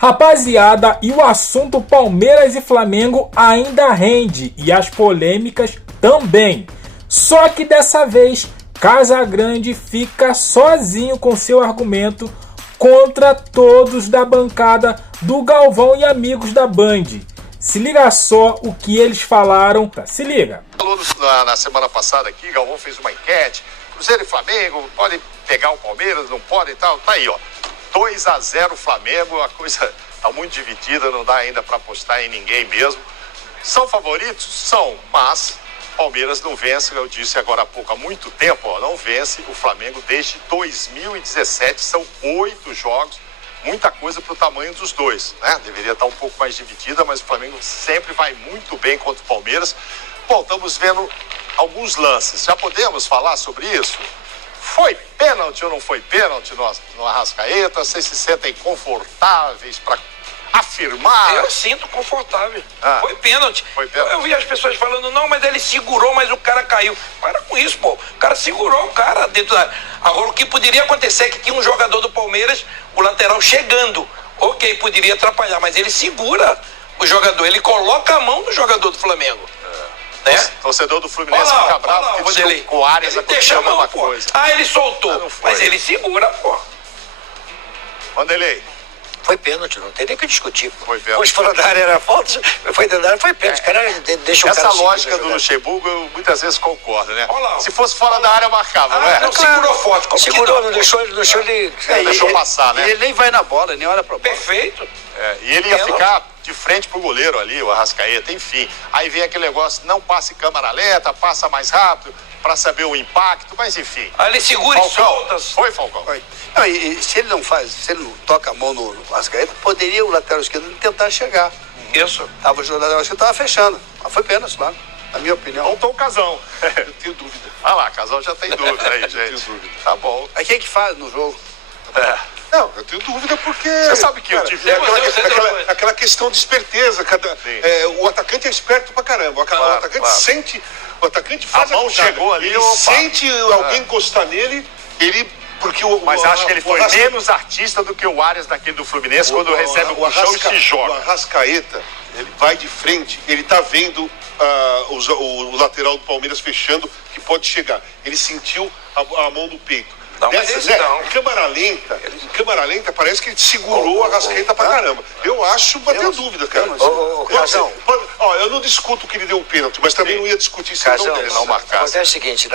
Rapaziada, e o assunto Palmeiras e Flamengo ainda rende e as polêmicas também. Só que dessa vez, Casagrande fica sozinho com seu argumento contra todos da bancada do Galvão e amigos da Band. Se liga só o que eles falaram. Se liga. Na semana passada aqui, Galvão fez uma enquete. Cruzeiro e Flamengo podem pegar o Palmeiras, não podem e tal. Tá aí, ó. 2-0 Flamengo, a coisa tá muito dividida, não dá ainda para apostar em ninguém mesmo. São favoritos? São, mas Palmeiras não vence, eu disse agora há pouco, há muito tempo, ó, não vence o Flamengo desde 2017, são 8 jogos, muita coisa para o tamanho dos dois, né? Deveria estar um pouco mais dividida, mas o Flamengo sempre vai muito bem contra o Palmeiras. Bom, estamos vendo alguns lances, já podemos falar sobre isso? Foi pênalti ou não foi pênalti no Arrascaeta? Vocês se sentem confortáveis para afirmar? Eu sinto confortável. Ah, foi pênalti. Foi pênalti. Eu vi as pessoas falando, não, mas ele segurou, mas o cara caiu. Para com isso, pô. O cara segurou o cara dentro da... Agora, o que poderia acontecer é que tinha um jogador do Palmeiras, o lateral, chegando. Ok, poderia atrapalhar, mas ele segura o jogador. Ele coloca a mão do jogador do Flamengo. Né? Torcedor do Fluminense fica bravo porque com o Arias aconteceu a mesma coisa. Ah, ele soltou, mas ele segura, pô. Vanderlei. Foi pênalti, não tem nem o que discutir. Foi pênalti. Pois fora da área era falta, foi dentro da área, foi pênalti. Cara, deixa o essa cara lógica do Luxemburgo eu muitas vezes concordo, né? Olá, se fosse fora da área, marcava, não é? Não segurou forte. Como segurou, não deixou ele... deixou passar, né? Ele nem vai na bola, nem olha pra bola. Perfeito. E ele ia ficar de frente pro goleiro ali, o Arrascaeta, enfim. Aí vem aquele negócio, não passa em câmera lenta, passa mais rápido, para saber o impacto, mas enfim. Aí ele segura e solta. Foi, Falcão? Foi. Não, e se ele não faz, se ele não toca a mão no Arrascaeta, poderia o lateral esquerdo tentar chegar. Isso. O lateral esquerdo tava fechando. Mas foi pênalti lá, na minha opinião. Voltou o Casão. Eu tenho dúvida. Ah lá, Casão já tem dúvida aí, gente. Eu tenho dúvida. Tá bom. Aí quem que faz no jogo? Não, eu tenho dúvida porque... Você sabe que eu tive... aquela questão de esperteza. O atacante é esperto pra caramba. O atacante sente... O atacante faz a mão chegou ali, ele sente alguém encostar nele, ele... Mas acho que ele foi menos artista do que o Arias daquele do Fluminense quando recebe o puxão e se joga. O Arrascaeta, ele vai de frente, ele tá vendo o lateral do Palmeiras fechando, que pode chegar. Ele sentiu a mão do peito. Não, Em câmera lenta, parece que ele segurou a Arrascaeta pra caramba. Eu acho, mas tenho dúvida, cara. Eu não discuto que ele deu o pênalti, mas também não ia discutir se ele não marcasse. É o seguinte,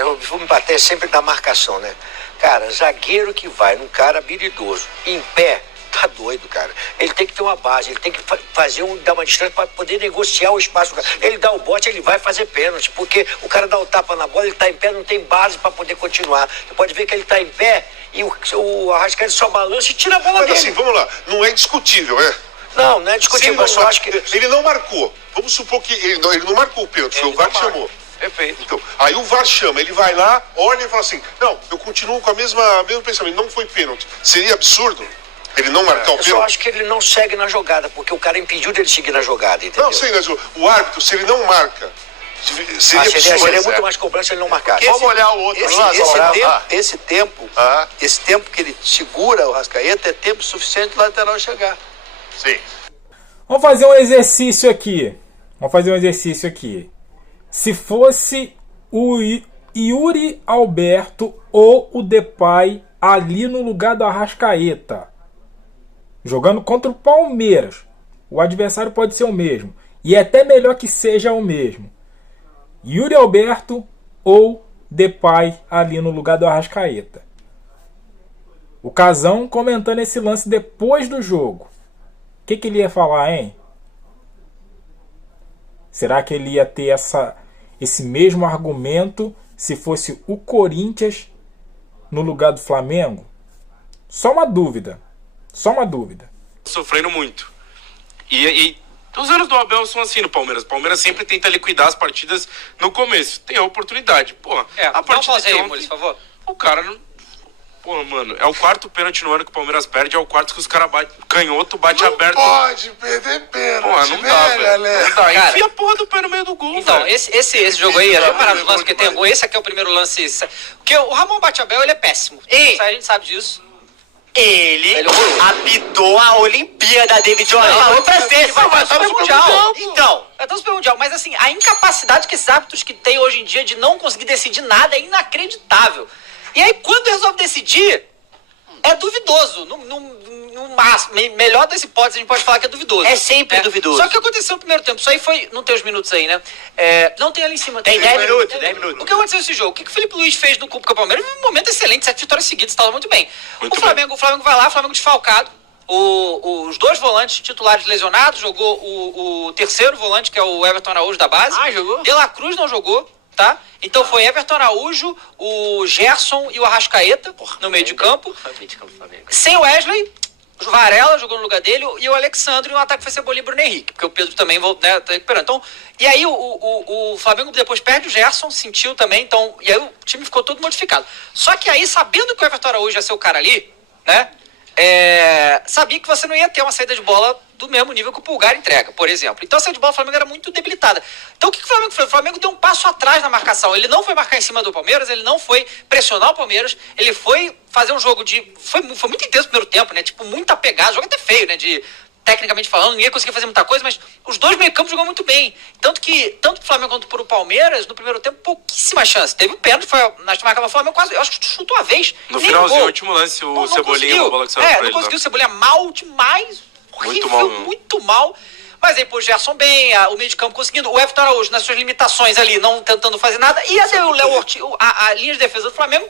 eu vou me bater sempre na marcação, né? Cara, zagueiro que vai num cara habilidoso, em pé, tá doido, cara. Ele tem que ter uma base, ele tem que dar uma distância para poder negociar o espaço. Ele dá o bote, ele vai fazer pênalti, porque o cara dá o tapa na bola, ele tá em pé, não tem base para poder continuar. Você pode ver que ele tá em pé e o Arrascaeta só balança e tira a bola dele. Mas assim, vamos lá, não é discutível, é? Não é discutível, mas eu acho que... Ele não marcou. Vamos supor que ele não marcou o pênalti, foi o VAR que chamou. Perfeito. Então, aí o VAR chama, ele vai lá, olha e fala assim, não, eu continuo com a mesmo pensamento, não foi pênalti. Seria absurdo ele não marcar o pênalti? Eu só acho que ele não segue na jogada, porque o cara impediu dele seguir na jogada, entendeu? Não, sim, mas o árbitro, se ele não marca, seria muito mais cobrança se ele não marcasse. Vamos olhar o outro. Esse tempo que ele segura o Arrascaeta é tempo suficiente do lateral chegar. Sim. Vamos fazer um exercício aqui. Se fosse o Yuri Alberto ou o Depay ali no lugar do Arrascaeta, jogando contra o Palmeiras, o adversário pode ser o mesmo. E é até melhor que seja o mesmo. Yuri Alberto ou Depay ali no lugar do Arrascaeta. O Casão comentando esse lance depois do jogo. O que ele ia falar, hein? Será que ele ia ter esse mesmo argumento se fosse o Corinthians no lugar do Flamengo? Só uma dúvida. Sofrendo muito. E os anos do Abel são assim no Palmeiras. O Palmeiras sempre tenta liquidar as partidas no começo. Tem a oportunidade. A partida de ontem, por favor. O cara não... Pô, mano, é o quarto pênalti no ano que o Palmeiras perde, é o quarto que os caras canhoto, bate aberto. Pode perder pênalti. Pô, não dá, velho. Não dá. Enfia a porra do pé no meio do gol, então, velho. Esse jogo aí, é maravilhoso, porque tem gol. Esse aqui é o primeiro lance. Porque o Ramon Bate-Abel, ele é péssimo. A gente sabe disso. Ele apitou a Olimpíada, David Jones. Falou pra ser, vai estar no Super Mundial. Então, vai estar no Super Mundial. Mas assim, a incapacidade que esses árbitros que tem hoje em dia de não conseguir decidir nada é inacreditável. E aí, quando resolve decidir, é duvidoso. No máximo, melhor das hipóteses, a gente pode falar que é duvidoso. É sempre duvidoso. Só que aconteceu no primeiro tempo. Isso aí foi... Não tem os minutos aí, né? Não tem ali em cima. Tem 10 minutos, 10 minutos. O que aconteceu nesse jogo? O que o Felipe Luiz fez no Copa Palmeiras? Um momento excelente, 7 vitórias seguidas, estava muito bem. O Flamengo vai lá, o Flamengo desfalcado. Os dois volantes titulares lesionados, jogou o terceiro volante, que é o Everton Araújo da base. Jogou? De La Cruz não jogou, tá? Então foi Everton Araújo, o Gerson e o Arrascaeta no meio de campo. Sem o Wesley, o Varela jogou no lugar dele e o Alexandre, e no ataque foi Cebolinha e Bruno Henrique, porque o Pedro também tá recuperando. Então, e aí o Flamengo depois perde o Gerson, sentiu também, então, e aí o time ficou todo modificado. Só que aí, sabendo que o Everton Araújo ia ser o cara ali, né, sabia que você não ia ter uma saída de bola do mesmo nível que o Pulgar entrega, por exemplo. Então a saída de bola do Flamengo era muito debilitada. Então o que o Flamengo fez? O Flamengo deu um passo atrás na marcação. Ele não foi marcar em cima do Palmeiras, ele não foi pressionar o Palmeiras, ele foi fazer um jogo de... Foi muito intenso no primeiro tempo, né? Tipo, muita pegada, o jogo até feio, né? Tecnicamente falando, ninguém conseguia fazer muita coisa, mas os dois meio-campos jogam muito bem. Tanto pro Flamengo quanto pro Palmeiras, no primeiro tempo, pouquíssima chance. Teve um pênalti, na marcava o Flamengo quase, eu acho que chutou a vez. No finalzinho, o último lance, o Cebolinha, uma bola que saiu pra ele. Não conseguiu, o Cebolinha mal demais, muito mal, muito mal. Mas aí, pô, o Gerson bem, o meio de campo conseguindo, o Everton Araújo, nas suas limitações ali, não tentando fazer nada, e aí o Léo Ortiz, a linha de defesa do Flamengo,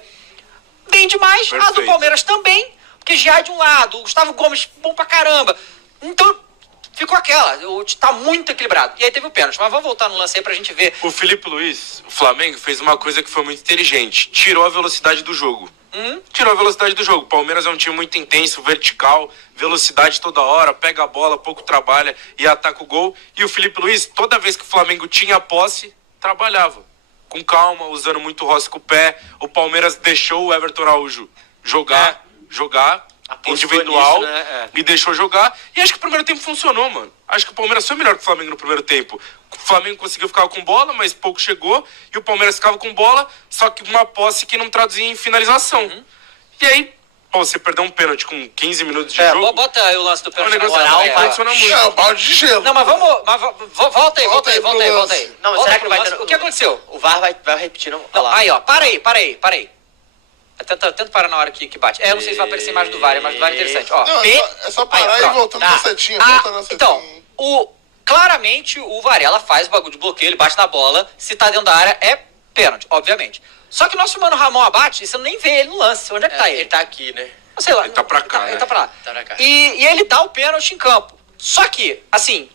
bem demais, perfeito. A do Palmeiras também, porque Giai de um lado, o Gustavo Gomes, bom pra caramba. Então, ficou aquela, tá muito equilibrado. E aí teve o pênalti, mas vamos voltar no lance aí pra gente ver. O Felipe Luiz, o Flamengo, fez uma coisa que foi muito inteligente, tirou a velocidade do jogo. Tirou a velocidade do jogo. O Palmeiras é um time muito intenso, vertical, velocidade toda hora, pega a bola, pouco trabalha e ataca o gol. E o Felipe Luiz, toda vez que o Flamengo tinha posse, trabalhava. Com calma, usando muito o roça com o pé. O Palmeiras deixou o Everton Araújo jogar individual, nisso, né? E deixou jogar. E acho que o primeiro tempo funcionou, mano. Acho que o Palmeiras foi melhor que o Flamengo no primeiro tempo. O Flamengo conseguiu ficar com bola, mas pouco chegou. E o Palmeiras ficava com bola, só que uma posse que não traduzia em finalização. E aí, você perdeu um pênalti com 15 minutos de jogo. Bota aí o lance do pênalti. Funciona muito. É o balde de gelo. Não, mas vamos... volta aí. Não, será que vai ter... O que aconteceu? O VAR vai repetir, não? Aí, ó, para aí. Tenta parar na hora que bate. Não sei se vai aparecer a imagem do VAR, a imagem do VAR é interessante. Ó, não, é só parar e voltando na setinha. Então, claramente o Varela faz o bagulho de bloqueio, ele bate na bola, se tá dentro da área é pênalti, obviamente. Só que o nosso mano Ramon abate e você nem vê ele no lance. Onde é que tá ele? Ele tá aqui, né? Não sei lá. Ele tá pra cá, Ele tá pra lá. Tá pra cá. E ele dá o pênalti em campo. Só que, assim,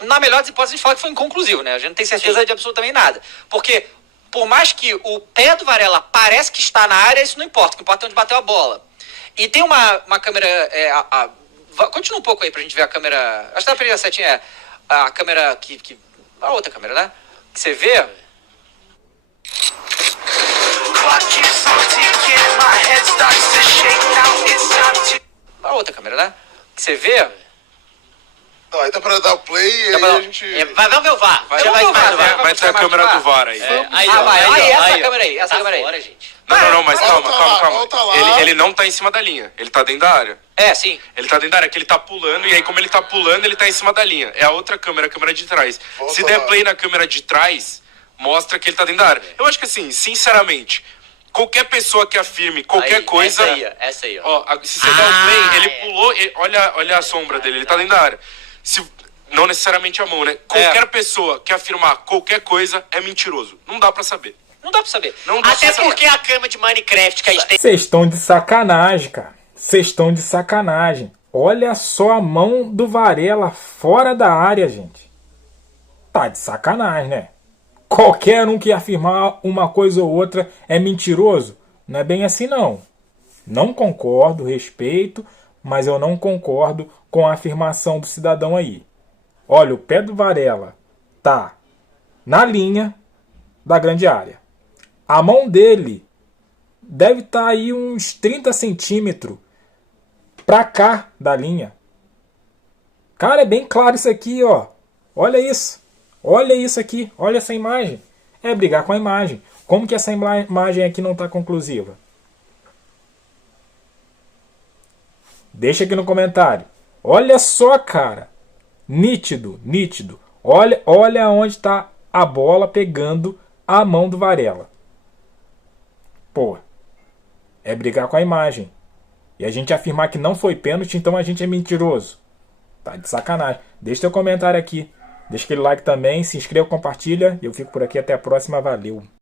na melhor das hipóteses a gente fala que foi inconclusivo, né? A gente não tem certeza de absolutamente nada. Porque, por mais que o pé do Varela parece que está na área, isso não importa. O que importa é onde bateu a bola. E tem uma câmera... continua um pouco aí pra gente ver a câmera... Acho que na primeira setinha a câmera que... A outra câmera, né? Que você vê... A outra câmera, né? Que você vê... Não, aí dá pra dar o play e aí a gente... Vamos ver o VAR. Vai ter a câmera do VAR aí. Essa câmera aí. Essa câmera aí. Fora, gente. Não, mas calma. Ele não tá em cima da linha. Ele tá dentro da área. Sim. Ele tá dentro da área, que ele tá pulando, e aí como ele tá pulando, ele tá em cima da linha. É a outra câmera, a câmera de trás. Se der play na câmera de trás, mostra que ele tá dentro da área. Eu acho que assim, sinceramente, qualquer pessoa que afirme qualquer coisa... Essa aí, ó. Ó, se você der o play, ele pulou, olha a sombra dele, ele tá dentro da área. Não necessariamente a mão, né? Qualquer pessoa que afirmar quolquer coisa é mentiroso. Não dá pra saber. Até porque a cama de Minecraft que a gente tem... Vocês estão de sacanagem, cara. Vocês estão de sacanagem. Olha só a mão do Varela fora da área, gente. Tá de sacanagem, né? Qualquer um que afirmar uma coisa ou outra é mentiroso. Não é bem assim, não. Não concordo, respeito, mas eu não concordo com a afirmação do cidadão aí. Olha, o pé do Varela tá na linha da grande área. A mão dele deve estar aí uns 30 centímetros pra cá da linha. Cara, é bem claro isso aqui, ó. Olha isso. Olha isso aqui. Olha essa imagem. É brigar com a imagem. Como que essa imagem aqui não está conclusiva? Deixa aqui no comentário. Olha só, cara. Nítido, nítido. Olha onde está a bola pegando a mão do Varela. Pô, é brigar com a imagem. E a gente afirmar que não foi pênalti, então a gente é mentiroso. Tá de sacanagem. Deixa teu comentário aqui. Deixa aquele like também, se inscreva, compartilha. E eu fico por aqui, até a próxima. Valeu.